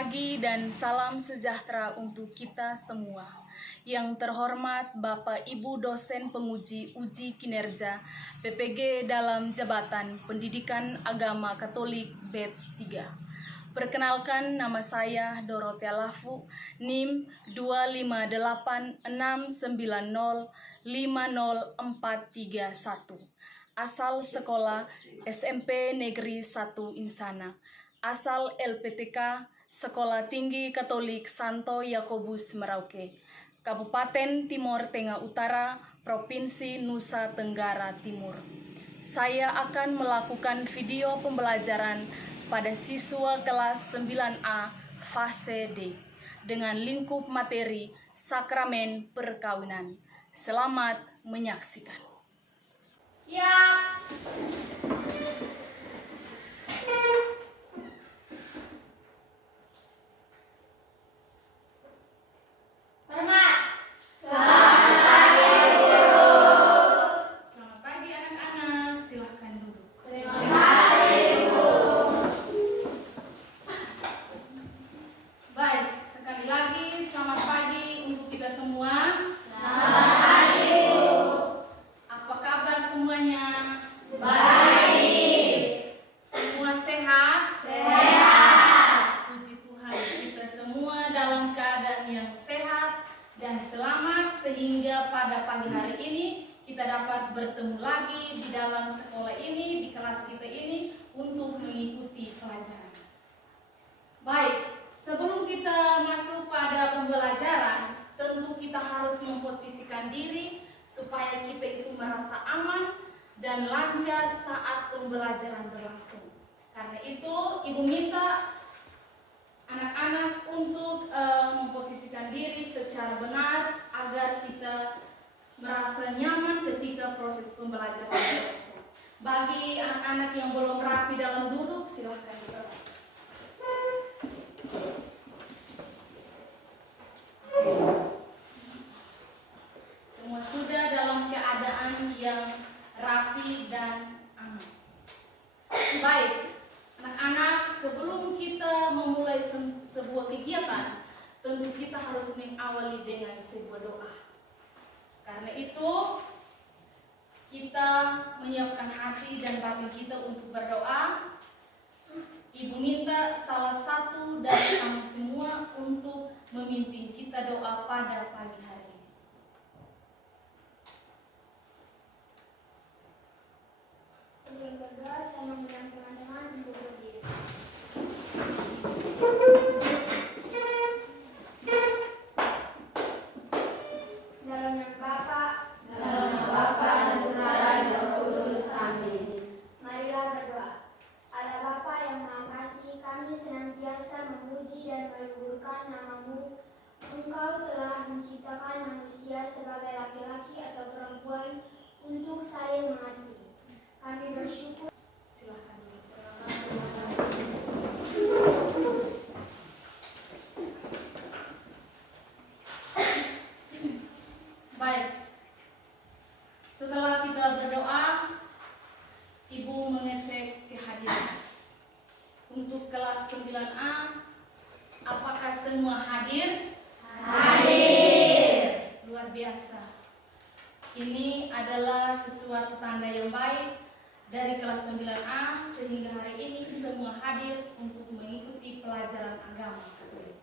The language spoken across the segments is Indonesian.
pagi dan salam sejahtera untuk kita semua. Yang terhormat Bapak Ibu dosen penguji uji kinerja PPG dalam Jabatan Pendidikan Agama Katolik Batch 3. Perkenalkan, nama saya Dorothea Lafu, NIM 25869050431. Asal sekolah SMP Negeri 1 Insana. Asal LPTK Sekolah Tinggi Katolik Santo Yakobus Merauke, Kabupaten Timor Tengah Utara, Provinsi Nusa Tenggara Timur. Saya akan melakukan video pembelajaran pada siswa kelas 9A fase D dengan lingkup materi sakramen perkawinan. Selamat menyaksikan. Siap. Hormat. Selamat pagi, Guru. Selamat pagi anak-anak, silahkan duduk. Terima kasih, Guru. Baik, sekali lagi selamat pagi untuk kita semua. Selamat pagi, Guru. Apa kabar semuanya? Baik. Semua sehat? Sehat. Puji Tuhan, kita semua dalam keadaan yang sehat dan selamat sehingga pada pagi hari ini kita dapat bertemu lagi di dalam sekolah ini, di kelas kita ini untuk mengikuti pelajaran. Baik, sebelum kita masuk pada pembelajaran, tentu kita harus memposisikan diri supaya kita itu merasa aman dan lancar saat pembelajaran berlangsung. Karena itu, Ibu minta anak-anak untuk memposisikan diri secara benar agar kita merasa nyaman ketika proses pembelajaran berlangsung. Bagi anak-anak yang belum rapi dalam duduk, silahkan duduk. Semua sudah dalam keadaan yang rapi dan aman. Baik, anak-anak, sebelum kita memulai sebuah kegiatan, tentu kita harus mengawali dengan sebuah doa. Karena itu, kita menyiapkan hati dan batin kita untuk berdoa. Ibu minta salah satu dari kamu semua untuk memimpin kita doa pada pagi hari ini. Sebelum berdoa, saya mengundang teman-teman untuk berdiri. Dalam nama Bapa, dan Putra, dan Roh Kudus. Amin. Marilah berdoa. Allah Bapa yang Maha Kasih, kami senantiasa memuji dan meluhurkan nama-Mu. Engkau telah menciptakan manusia sebagai laki-laki atau perempuan untuk saling mengasihi. Kami bersyukur. Silahkan duduk. Baik, setelah kita berdoa, Ibu mengecek kehadiran. Untuk kelas 9A, apakah semua hadir? Hadir. Luar biasa. Ini adalah sesuatu tanda yang baik dari kelas 9A sehingga hari ini semua hadir untuk mengikuti pelajaran agama Katolik.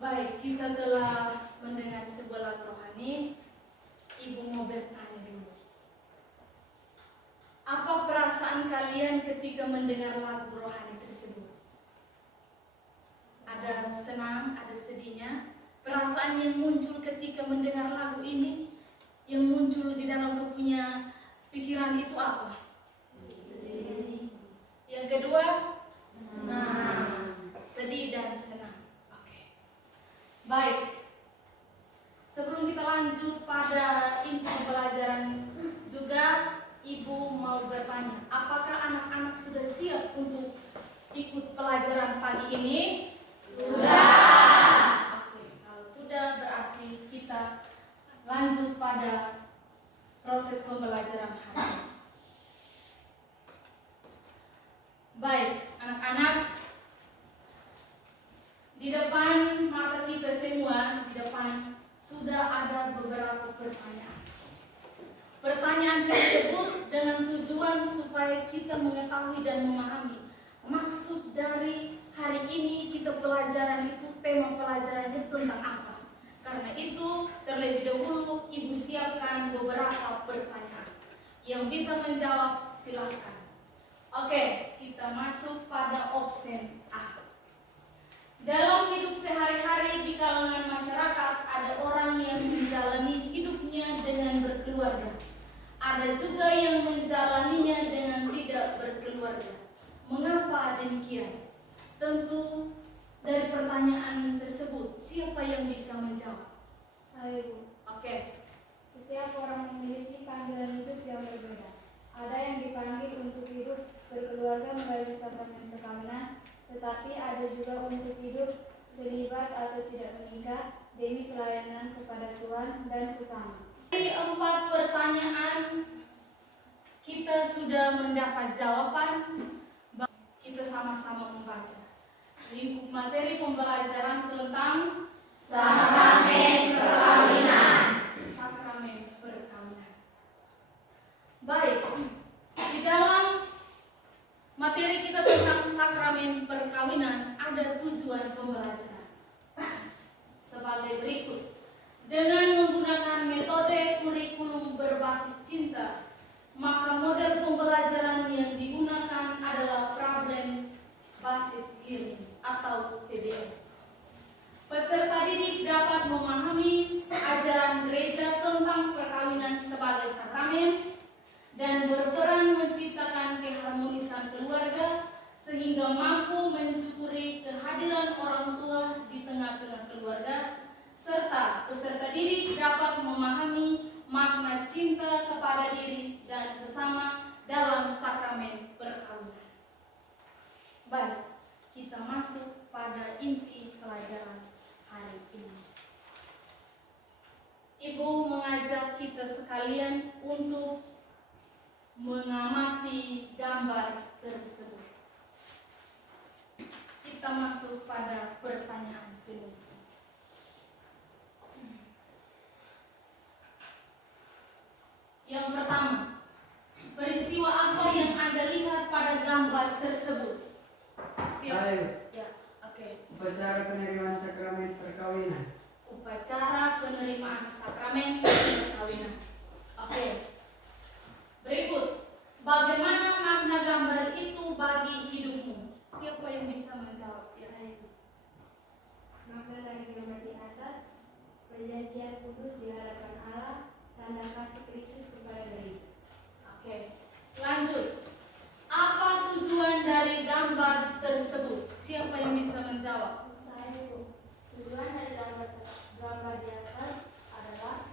Baik, kita telah mendengar sebuah lagu rohani. Ibu mau bertanya dulu. Apa perasaan kalian ketika mendengar lagu rohani tersebut? Ada senang, ada sedihnya. Perasaan yang muncul ketika mendengar lagu ini, yang muncul di dalam punya pikiran itu apa? Yang kedua, senang. Baik, sebelum kita lanjut pada inti pembelajaran juga, Ibu mau bertanya, apakah anak-anak sudah siap untuk ikut pelajaran pagi ini? Sudah. Oke, kalau sudah berarti kita lanjut pada proses pembelajaran hari ini. Baik, anak-anak, di depan mata kita semua, di depan sudah ada beberapa pertanyaan. Pertanyaan tersebut dengan tujuan supaya kita mengetahui dan memahami maksud dari hari ini kita pelajaran itu, tema pelajarannya tentang apa. Karena itu terlebih dahulu Ibu siapkan beberapa pertanyaan. Yang bisa menjawab silakan. Oke, kita masuk pada opsi A. Dalam hidup sehari-hari di kalangan masyarakat ada orang yang menjalani hidupnya dengan berkeluarga. Ada juga yang menjalaninya dengan tidak berkeluarga. Mengapa demikian? Tentu dari pertanyaan tersebut, siapa yang bisa menjawab? Saya, Bu. Oke. Setiap orang memiliki panggilan hidup yang berbeda. Ada yang dipanggil untuk hidup berkeluarga melalui sakramen perkawinan, tetapi ada juga untuk hidup selibat atau tidak menikah demi pelayanan kepada Tuhan dan sesama. Dari 4 pertanyaan kita sudah mendapat jawaban. Kita sama-sama membaca. Lingkup materi pembelajaran tentang sakramen perkawinan. Sakramen perkawinan. Baik, di dalam materi kita tentang sakramen perkawinan ada tujuan pembelajaran sebagai berikut. Dengan menggunakan metode kurikulum berbasis cinta, maka model pembelajaran yang digunakan adalah problem based learning atau PBL. Peserta didik dapat memahami ajaran gereja tentang perkawinan sebagai sakramen dan berperan menciptakan keharmonisan keluarga sehingga mampu mensyukuri kehadiran orang tua di tengah-tengah keluarga, serta peserta didik dapat memahami makna cinta kepada diri dan sesama dalam sakramen perkawinan. Baik, kita masuk pada inti pelajaran hari ini. Ibu mengajak kita sekalian untuk mengamati gambar tersebut. Kita masuk pada pertanyaan kedua. Yang pertama, peristiwa apa yang Anda lihat pada gambar tersebut? Saya, Ya, oke. upacara penerimaan sakramen perkawinan. Upacara penerimaan sakramen perkawinan. Oke. Berikut, bagaimana makna gambar itu bagi hidupmu? Siapa yang bisa menjawab? Ya. Makna dari gambar di atas, perjanjian kudus di hadapan Allah, tanda kasih Kristus kepada gereja. Oke. Lanjut. Apa tujuan dari gambar tersebut? Siapa yang bisa menjawab? Saya, Bu. Tujuan dari gambar di atas adalah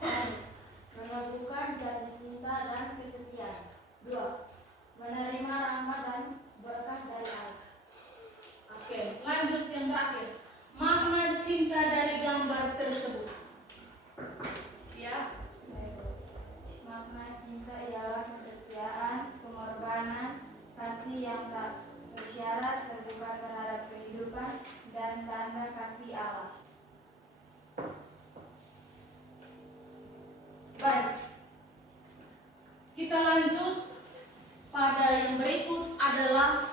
melakukan janji cinta dan kesetiaan. 2. Menerima rahmat dan berkah dari Allah. Oke, lanjut yang terakhir. Makna cinta dari gambar tersebut. Ya. Makna cinta ialah kesetiaan, pengorbanan, kasih yang tak bersyarat, terbuka terhadap kehidupan, dan tanda kasih Allah. Baik. Kita lanjut pada yang berikut adalah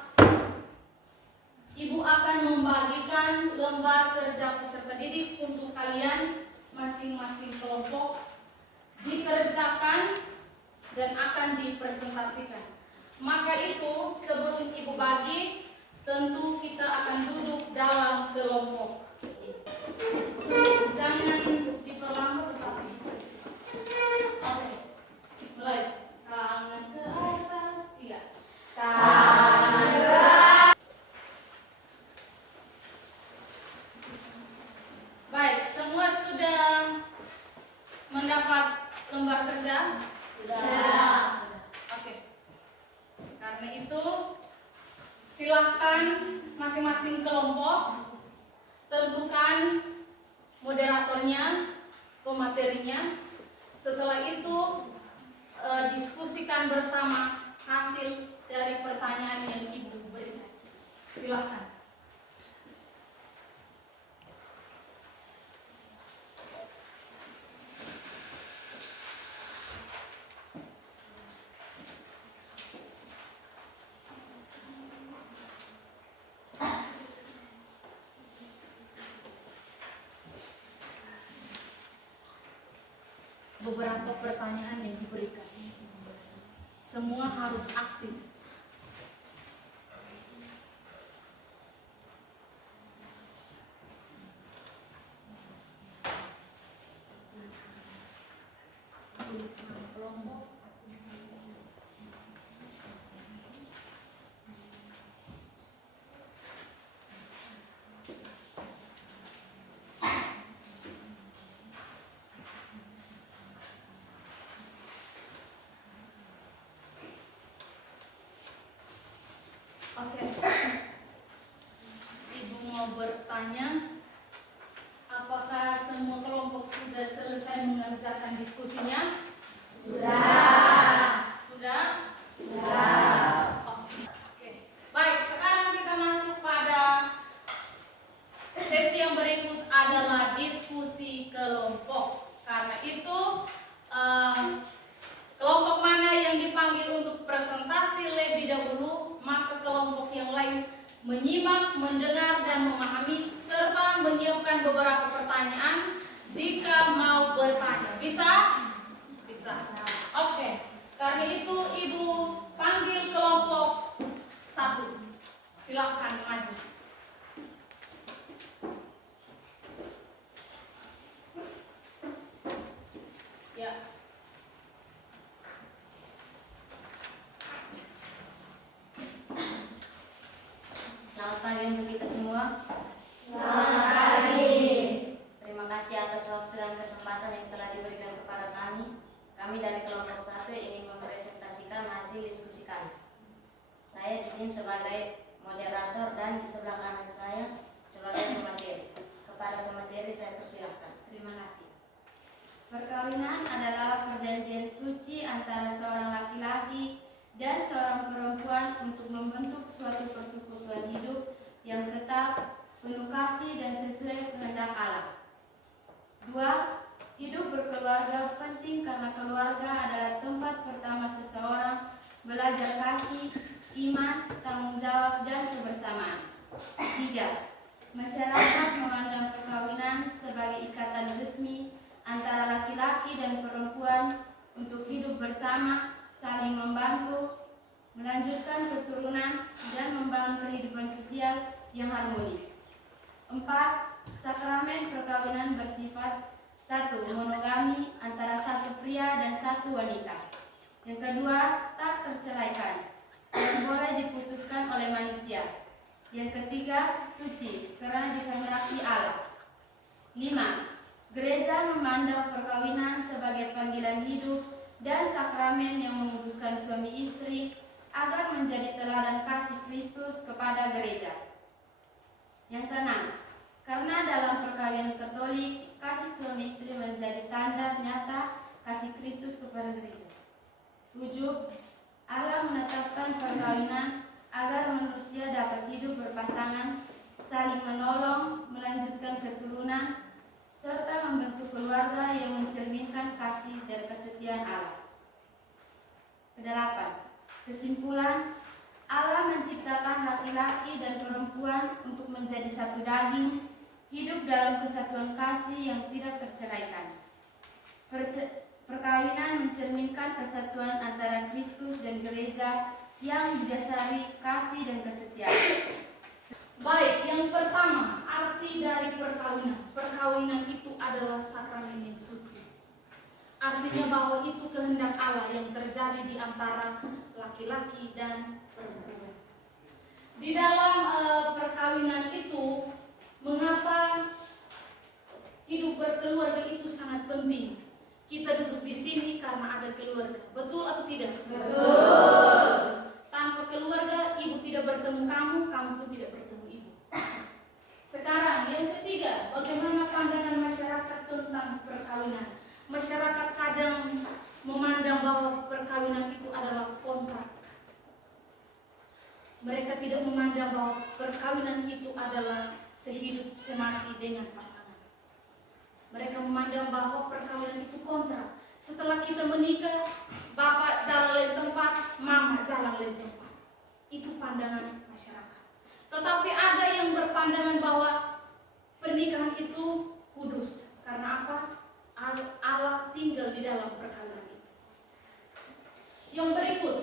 Ibu akan membagikan lembar kerja peserta didik untuk kalian masing-masing kelompok dikerjakan dan akan dipresentasikan. Maka itu sebelum Ibu bagi, tentu kita akan duduk dalam kelompok. Jangan diperlambat tetapi dipercepat. Oke. Mulai. Tangan ke atas, 3. Tangan ke atas. Baik, Sudah kerja? Sudah. Oke. Karena itu silahkan masing-masing kelompok tentukan moderatornya, pematerinya. Setelah itu diskusikan bersama hasil dari pertanyaan yang Ibu berikan. Silahkan. Beberapa pertanyaan yang diberikan, semua harus aktif. Tulisan kelompok. Oke, Ibu mau bertanya, apakah semua kelompok sudah selesai mengerjakan diskusinya? Sudah. Sudah? Sudah. Oke. Baik, sekarang kita masuk pada sesi yang berikut adalah diskusi kelompok. Karena itu kelompok mana yang dipanggil untuk presentasi lebih dahulu, maka kelompok yang lain menyimak, mendengar, dan memahami, serta menyiapkan beberapa pertanyaan jika mau bertanya. Bisa? Bisa. Oke. Karena itu Ibu panggil kelompok 1. Silahkan maju. Ya. Selamat pagi untuk kita semua. Selamat pagi. Terima kasih atas waktu dan kesempatan yang telah diberikan kepada kami. Kami dari kelompok 1 ingin mempresentasikan hasil diskusi kami. Saya di sini sebagai moderator dan di sebelah kanan saya sebagai pemateri. Kepada pemateri saya persilahkan. Terima kasih. Perkawinan adalah perjanjian suci antara seorang laki-laki dan seorang perempuan untuk membentuk suatu persekutuan hidup yang tetap, penuh kasih dan sesuai kehendak Allah. 2. Hidup berkeluarga penting karena keluarga adalah tempat pertama seseorang belajar kasih, iman, tanggung jawab, dan kebersamaan. 3. Masyarakat memandang perkawinan sebagai ikatan resmi antara laki-laki dan perempuan untuk hidup bersama, saling membantu, melanjutkan keturunan, dan membangun kehidupan sosial yang harmonis. 4. Sakramen perkawinan bersifat 1. Monogami antara satu pria dan satu wanita. Yang kedua, tak terceraikan dan boleh diputuskan oleh manusia. Yang ketiga, suci karena dikehendaki Allah. 5. Gereja memandang perkawinan sebagai panggilan hidup dan sakramen yang menguduskan suami istri agar menjadi teladan kasih Kristus kepada gereja. Yang keenam, karena dalam perkawinan Katolik, kasih suami istri menjadi tanda nyata kasih Kristus kepada gereja. 7. Allah menetapkan perkawinan agar manusia dapat hidup berpasangan, saling menolong, melanjutkan keturunan, serta membentuk keluarga yang mencerminkan kasih dan kesetiaan Allah. 8. Kesimpulan, Allah menciptakan laki-laki dan perempuan untuk menjadi satu daging, hidup dalam kesatuan kasih yang tidak terceraikan. Perkawinan mencerminkan kesatuan antara Kristus dan gereja yang didasari kasih dan kesetiaan. Baik, yang pertama, arti dari perkawinan. Perkawinan itu adalah sakramen yang suci. Artinya bahwa itu kehendak Allah yang terjadi di antara laki-laki dan perempuan. Di dalam perkawinan itu, mengapa hidup berkeluarga itu sangat penting? Kita duduk di sini karena ada keluarga. Betul atau tidak? Betul. Tanpa keluarga, ibu tidak bertemu kamu, kamu pun tidak bertemu ibu. Sekarang yang ketiga, bagaimana pandangan masyarakat tentang perkawinan? Masyarakat kadang memandang bahwa perkawinan itu adalah kontrak. Mereka tidak memandang bahwa perkawinan itu adalah sehidup semati dengan pasangan. Mereka memandang bahwa perkawinan itu kontrak. Setelah kita menikah, bapak jalan lain tempat, mama jalan lain tempat. Itu pandangan masyarakat. Tetapi ada yang berpandangan bahwa pernikahan itu kudus. Karena apa? Allah tinggal di dalam perkawinan itu. Yang berikut,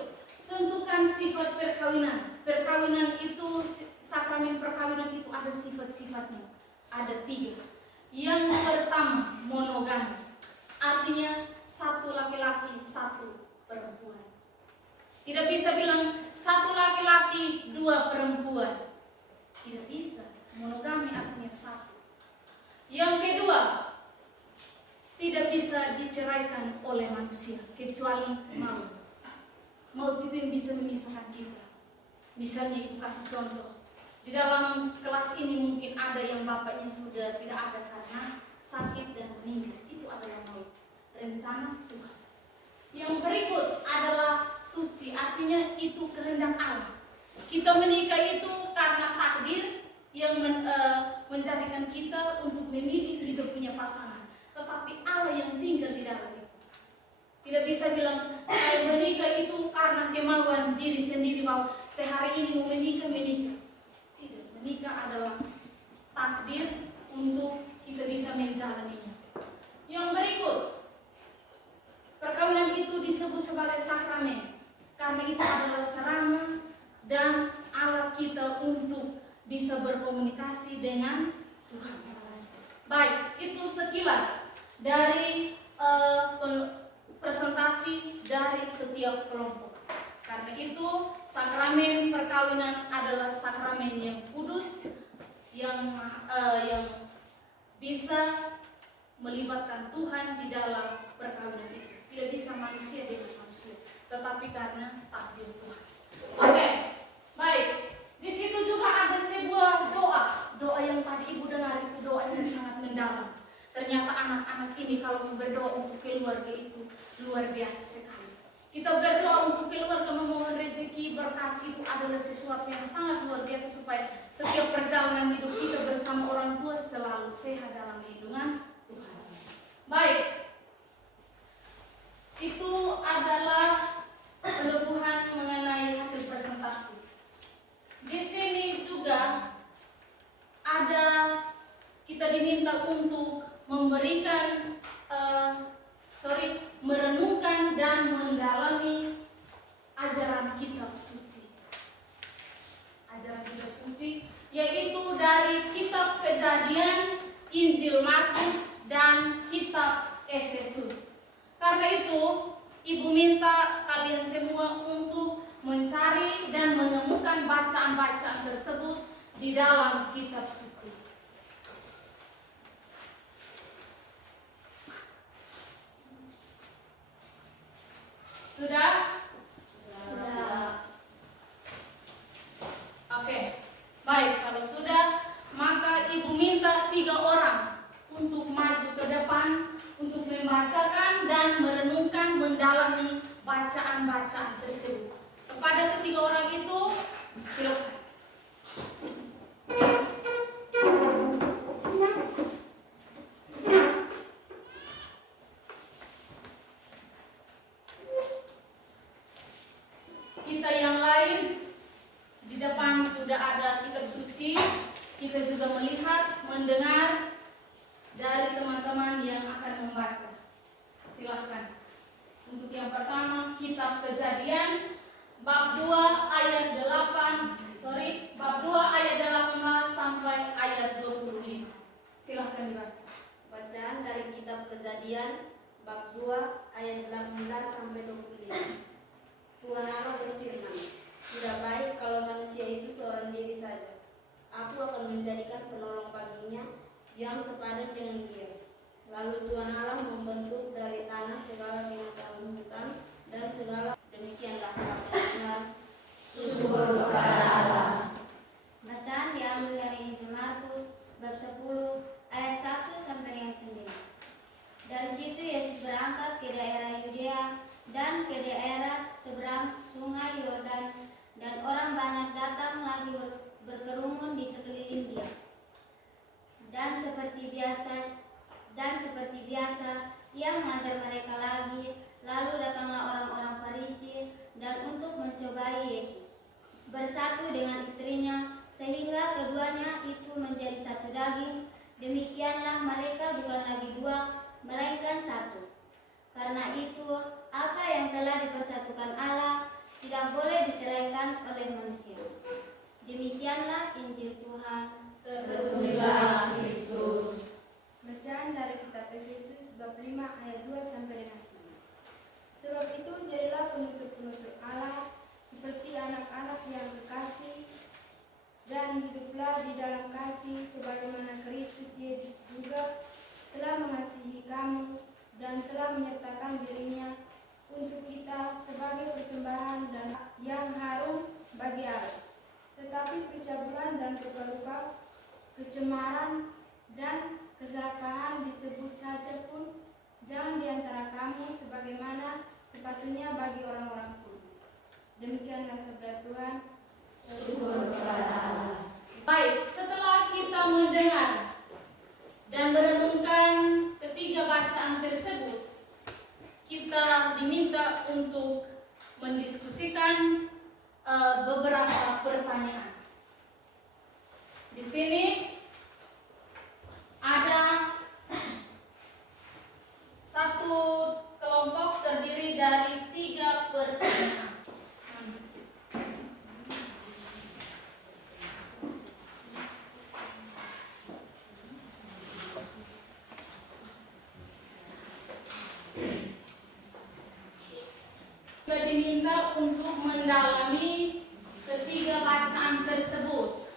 tentukan sifat perkawinan. Perkawinan itu, sakramen perkawinan itu ada sifat-sifatnya. Ada 3. Yang pertama, monogami. Artinya satu laki-laki, satu perempuan. Tidak bisa bilang satu laki-laki, 2 perempuan. Tidak bisa. Monogami artinya satu. Yang kedua, tidak bisa diceraikan oleh manusia kecuali maut. Maut itu yang bisa memisahkan kita. Misalnya ibu kasih contoh. Di dalam kelas ini mungkin ada yang bapaknya sudah tidak ada karena sakit dan meninggal. Itu adalah maut. Rencana Tuhan. Yang berikut adalah suci. Artinya itu kehendak Allah. Kita menikah itu karena takdir yang menjadikan kita untuk memilih kita punya pasangan. Tetapi Allah yang tinggal di dalam itu. Tidak bisa bilang saya menikah itu karena kemauan diri sendiri bahwa saya hari ini mau menikah. Tidak, menikah adalah takdir untuk kita bisa menjalaninya. Yang berikut, perkawinan itu disebut sebagai sakramen karena itu adalah sarana dan alat kita untuk bisa berkomunikasi dengan Tuhan. Baik, itu sekilas dari presentasi dari setiap kelompok. Karena itu sakramen perkawinan adalah sakramen yang kudus, yang bisa melibatkan Tuhan di dalam perkawinan itu. Tidak bisa manusia dengan manusia, tetapi karena takdir Tuhan. Oke, baik. Di situ juga ada sebuah doa yang tadi ibu dengar itu doa yang sangat mendalam. Ternyata anak-anak ini kalau berdoa untuk keluarga itu luar biasa sekali. Kita berdoa untuk keluarga memohon rezeki berkat itu adalah sesuatu yang sangat luar biasa supaya setiap perjalanan hidup kita bersama orang tua selalu sehat dalam lindungan Tuhan. Baik, itu adalah penubuhan mengenai hasil presentasi. Di sini juga ada kita diminta untuk memberikan merenungkan dan mendalami ajaran kitab suci. Ajaran kitab suci yaitu dari kitab Kejadian, Injil Markus dan kitab Efesus. Karena itu, ibu minta kalian semua untuk mencari dan menemukan bacaan-bacaan tersebut di dalam kitab suci. Sudah? Sudah. Oke. Baik, kalau sudah, maka ibu minta 3 orang untuk maju ke depan untuk membacakan dan merenungkan mendalami bacaan-bacaan tersebut. Kepada ketiga orang itu, silakan. Kita yang lain di depan sudah ada kitab suci. Kita juga melihat, mendengar dari teman-teman yang akan membaca. Silahkan. Untuk yang pertama, kitab Kejadian bab 2 ayat 18 sampai ayat 25. Silahkan dibaca. Bacaan dari kitab Kejadian bab 2 ayat 18 sampai 25. Tuhan Allah berfirman, "Sudah baik kalau manusia itu seorang diri saja. Aku akan menjadikan penolong baginya yang sepadan dengan dia. Lalu Tuhan Allah membentuk dari tanah segala binatang hutan dan segala, demikianlah Tuhan. Syukur kepada Allah. Bacaan diambil dari Injil Markus bab 10 ayat 1 sampai dengan 9. Dari situ Yesus berangkat ke daerah Yudea dan ke daerah seberang sungai Yordan, dan orang banyak datang lagi berkerumun di sekeliling dia. Dan seperti biasa ia mengajar mereka lagi. Lalu datanglah orang-orang Farisi dan untuk mencobai Yesus, bersatu dengan istrinya, sehingga keduanya itu menjadi satu daging. Demikianlah mereka bukan lagi dua, melainkan satu. Karena itu, apa yang telah dipersatukan Allah tidak boleh diceraikan oleh manusia. Demikianlah Injil Tuhan. Terpujilah Kristus. Bacaan dari kitab Efesus bab 5 ayat 2 sampai dengan 3. Sebab itu jadilah penutur-penutur Allah seperti anak-anak yang kekasih, dan hiduplah di dalam kasih sebagaimana Kristus Yesus juga telah mengasihi kamu dan telah menyertakan dirinya untuk kita sebagai persembahan dan yang harum bagi Allah. Tetapi pencabulan dan luka-luka, kecemaran dan keserakahan disebut saja pun jangan di antara kamu sebagaimana sepatutnya bagi orang-orang kudus. Demikianlah sabda Tuhan. Syukur kepada Allah. Baik, setelah kita mendengar dan merenungkan ketiga bacaan tersebut, kita diminta untuk mendiskusikan beberapa pertanyaan. Di sini ada satu kelompok terdiri dari 3 pertanyaan. Kita diminta untuk mendalami ketiga bacaan tersebut.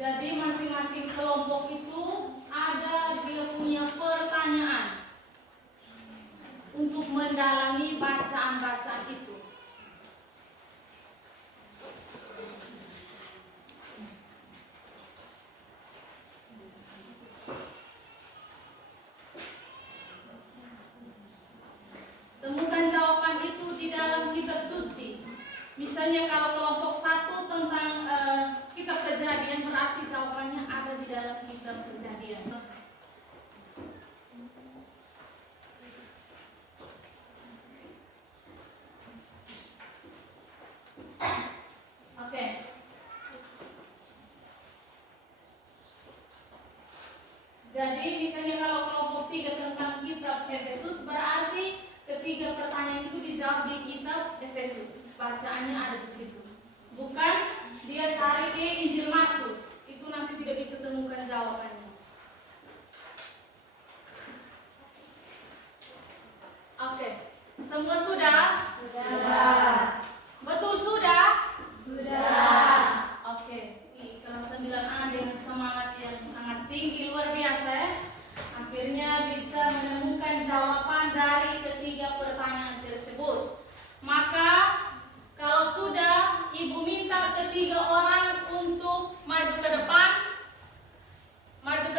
Jadi masing-masing kelompok itu ada dia punya pertanyaan untuk mendalami bacaan-bacaan itu. Temukan jawaban itu di dalam kitab suci. Misalnya kalau kelompok 1 tentang kitab Kejadian, berarti jawabannya ada di dalam kitab Kejadian. Oke. Jadi misalnya kalau kelompok 3 tentang kitab Efesus, berarti ketiga pertanyaan itu dijawab di kitab Efesus. Bacaannya ada di situ. Bukan dia cari ke Injil Markus. Itu nanti tidak bisa temukan jawabannya. Oke. Semua sudah? Sudah. Betul sudah? Sudah. Oke. Di kelas 9A dengan semangat yang sangat tinggi, luar biasa ya. Akhirnya bisa menemukan jawaban dari ketiga pertanyaan tersebut. Maka kalau sudah, Ibu minta ketiga orang untuk maju ke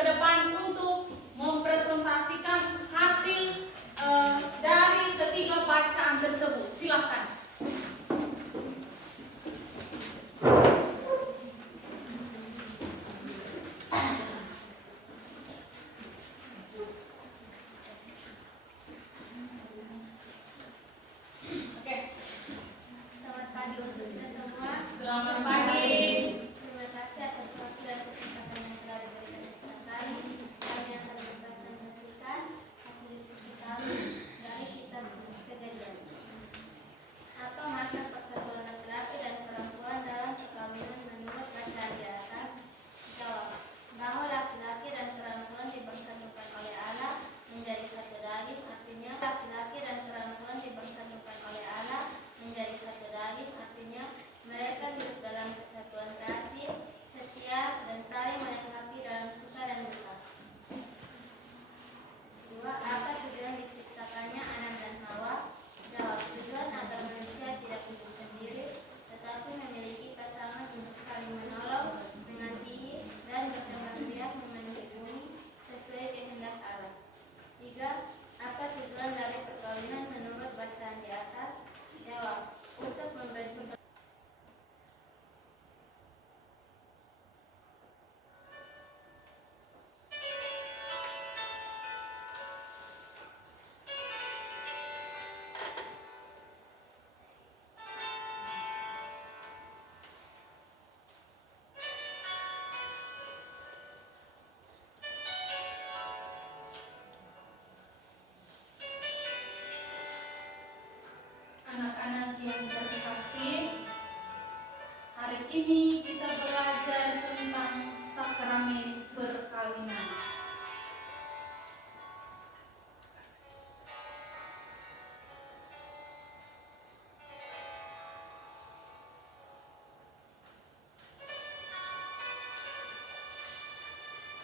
depan untuk mempresentasikan hasil dari ketiga bacaan tersebut. Silakan.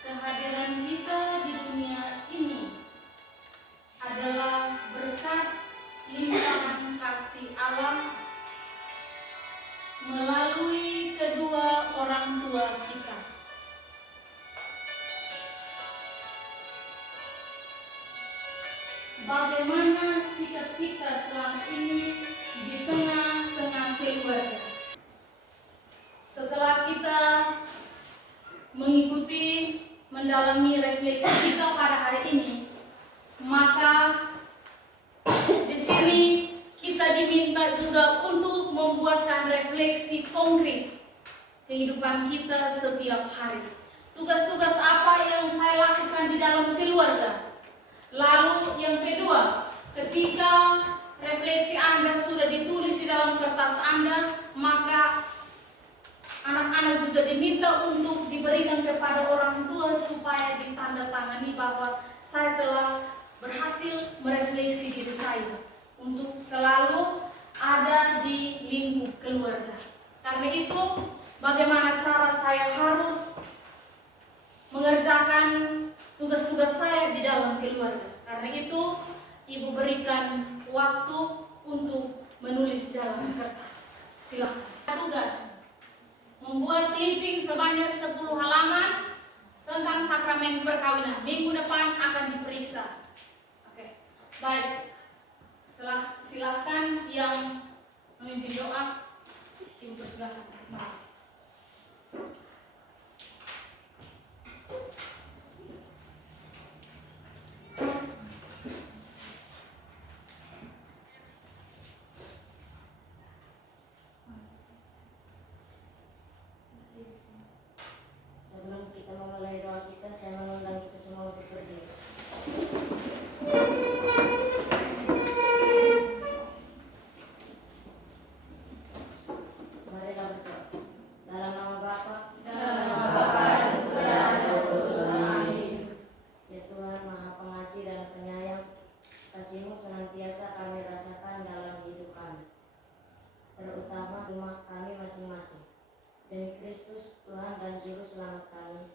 kehadiran kita di dunia ini adalah berkat limpahan kasih Allah melalui kedua orang tua kita. Bagaimana sikap kita selama ini di tengah-tengah keluarga? Setelah kita mengikuti, mendalami refleksi kita pada hari ini, maka di sini kita diminta juga untuk membuatkan refleksi konkret kehidupan kita setiap hari. Tugas-tugas apa yang saya lakukan di dalam keluarga? Lalu yang kedua, ketika refleksi Anda sudah ditulis di dalam kertas Anda, maka anak-anak juga diminta untuk diberikan kepada orang tua supaya ditandatangani bahwa saya telah berhasil merefleksi diri saya untuk selalu ada di lingkup keluarga. Karena itu, bagaimana cara saya harus mengerjakan tugas-tugas saya di dalam keluarga. Karena itu, Ibu berikan waktu untuk menulis dalam kertas. Silakan. Tugas membuat clipping sebanyak 10 halaman tentang sakramen perkawinan. Minggu depan akan diperiksa. Oke. Baik. Silakan yang memimpin doa. Ibu persilakan. Sebelum kita memulai doa kita, saya mengundang kita semua untuk berdiri. Marilah berdoa. Dalam nama Bapa, dan Putra dan Roh Kudus. Amin. ya Tuhan Maha Pengasih dan Penyayang, kasih-Mu senantiasa kami rasakan dalam hidup kami, terutama rumah kami masing-masing. Demi Kristus, Tuhan dan Juru Selamat kami,